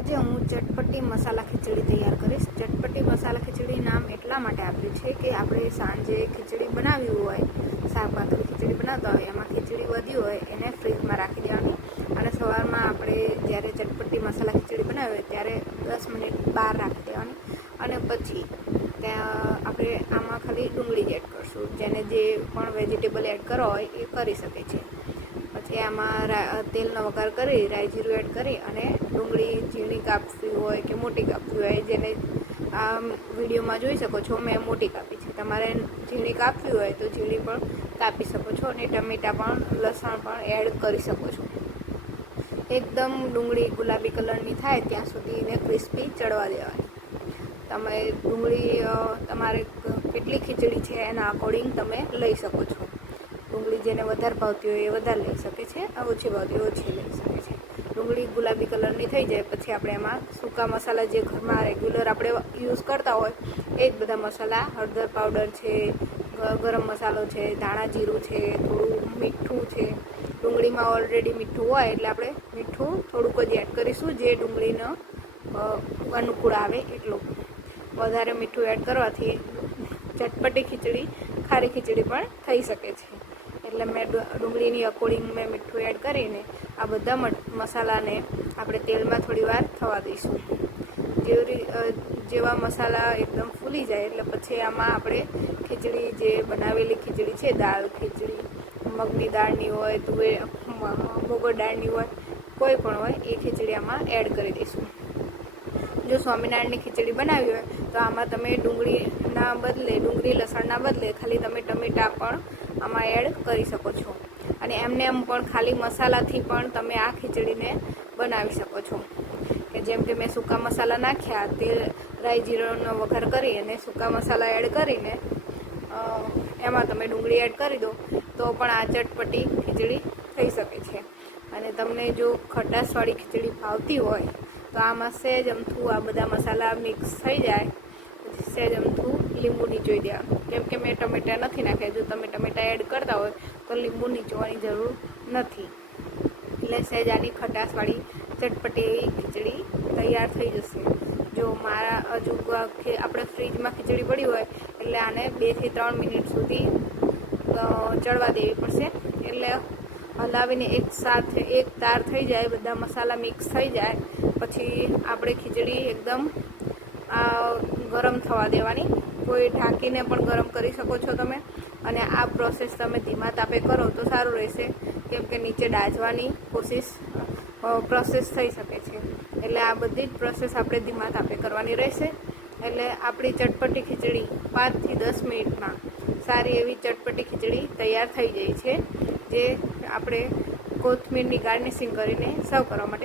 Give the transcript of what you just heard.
આજે હું ચટપટી મસાલા ખીચડી તૈયાર કરીશ. ચટપટી મસાલા ખીચડી નામ એટલા માટે આપ્યું છે કે આપણે સાંજે ખીચડી બનાવી હોય શાક ભાખરી ખીચડી બનાવતા હોય, એમાં ખીચડી વધી હોય, એને ફ્રીજમાં રાખી દેવાની. અને સવારમાં આપણે જ્યારે ચટપટી મસાલા ખીચડી બનાવી હોય, ત્યારે દસ મિનિટ બહાર રાખી દેવાની. અને પછી ત્યાં આપણે આમાં ખાલી ડુંગળી જ એડ કરશું. જેને જે પણ વેજીટેબલ એડ કરો હોય, એ કરી શકે છે. પછી આમાં તેલનો વઘાર કરી રાઈ જીરું એડ કરી અને ડુંગળી, ઝીણી કાપવી હોય કે મોટી કાપવી હોય જેને આ વિડીયોમાં જોઈ શકો છો, મેં મોટી કાપી છે. તમારે ઝીણી કાપવી હોય તો ઝીણી પણ કાપી શકો છો અને ટમેટાં પણ, લસણ પણ એડ કરી શકો છો. એકદમ ડુંગળી ગુલાબી કલરની થાય ત્યાં સુધી એને ક્રિસ્પી ચડવા દેવાની. તમે ડુંગળી તમારે કેટલી ખીચડી છે એના અકોર્ડિંગ તમે લઈ શકો છો. ડુંગળી જેને વધારે ભાવતી હોય એ વધારે લઈ શકે છે, આ ઓછી ભાવતી હોય ઓછી લઈ શકે છે. ડુંગળી ગુલાબી કલરની થઈ જાય, પછી આપણે એમાં સૂકા મસાલા જે ઘરમાં રેગ્યુલર આપણે યુઝ કરતા હોય, એ જ બધા મસાલા, હળદર પાવડર છે ગરમ મસાલો છે, ધાણા જીરું છે, થોડું મીઠું છે. ડુંગળીમાં ઓલરેડી મીઠું હોય એટલે આપણે મીઠું થોડુંક જ એડ કરીશું, જે ડુંગળીનો અનુકૂળ આવે એટલું. વધારે મીઠું એડ કરવાથી ચટપટી ખીચડી, ખારી ખીચડી પણ થઈ શકે છે. એટલે મેં ડુંગળીની અકોર્ડિંગ મેં મીઠું એડ કરીને આ બધા મસાલાને આપણે તેલમાં થોડી વાર થવા દઈશું. જેવી જેવા મસાલા એકદમ ફૂલી જાય એટલે પછી આમાં આપણે ખીચડી જે બનાવેલી ખીચડી છે, દાળ, ખીચડી, મગની દાળની હોય, તુવેર મોગર દાળની હોય, કોઈ પણ હોય, એ ખીચડી આમાં એડ કરી દઈશું. જો સ્વામિનારાયણની ખીચડી બનાવી હોય, તો આમાં તમે ડુંગળીના બદલે, ડુંગળી લસણના બદલે ખાલી તમે ટમેટાં પણ આમાં એડ કરી શકો છો. અને એમને એમ પણ ખાલી મસાલાથી પણ તમે આ ખીચડીને બનાવી શકો છો. કે જેમ કે મેં સૂકા મસાલા નાખ્યા, તે રાઈ જીરાનો વઘાર કરી અને સૂકા મસાલા એડ કરીને એમાં તમે ડુંગળી એડ કરી દો, તો પણ આ ચટપટી ખીચડી થઈ શકે છે. અને તમને જો ખટાશવાળી ખીચડી ભાવતી હોય તો આમાં સહેજ અમથું, આ બધા મસાલા મિક્સ થઈ જાય. પછી સહેજ અમથું, લીંબુ નીચોઈ દેવાનું કેમ કે મેં ટમેટા નથી નાખ્યા. જો તમે ટમેટા એડ કરતા હોય, તો લીંબુ નીચોવાની જરૂર નથી. એટલે સહેજ આની ખટાશવાળી ચટપટી એવી ખીચડી તૈયાર થઈ જશે. જો મારા હજુ આપણે ફ્રીજમાં ખીચડી પડી હોય, એટલે આને બેથી ત્રણ મિનિટ સુધી ચડવા દેવી પડશે. એટલે હલાવીને એક સાથે એક તાર થઈ જાય, બધા મસાલા મિક્સ થઈ જાય, પછી આપણે ખીચડી એકદમ ગરમ થવા દેવાની. કોઈ ઢાંકીને પણ ગરમ કરી શકો છો તમે. અને આ પ્રોસેસ તમે ધીમા તાપે કરો તો સારું રહેશે. કેમ કે નીચે ડાજવાની કોશિશ પ્રોસેસ થઈ શકે છે. એટલે આ બધી જ પ્રોસેસ આપણે ધીમા તાપે કરવાની રહેશે. એટલે આપણી ચટપટી ખીચડી પાંચથી દસ મિનિટમાં સારી એવી ચટપટી ખીચડી તૈયાર થઈ જાય છે. જે આપણે કોથમીરની ગાર્નિશિંગ કરીને સર્વ કરવા માટે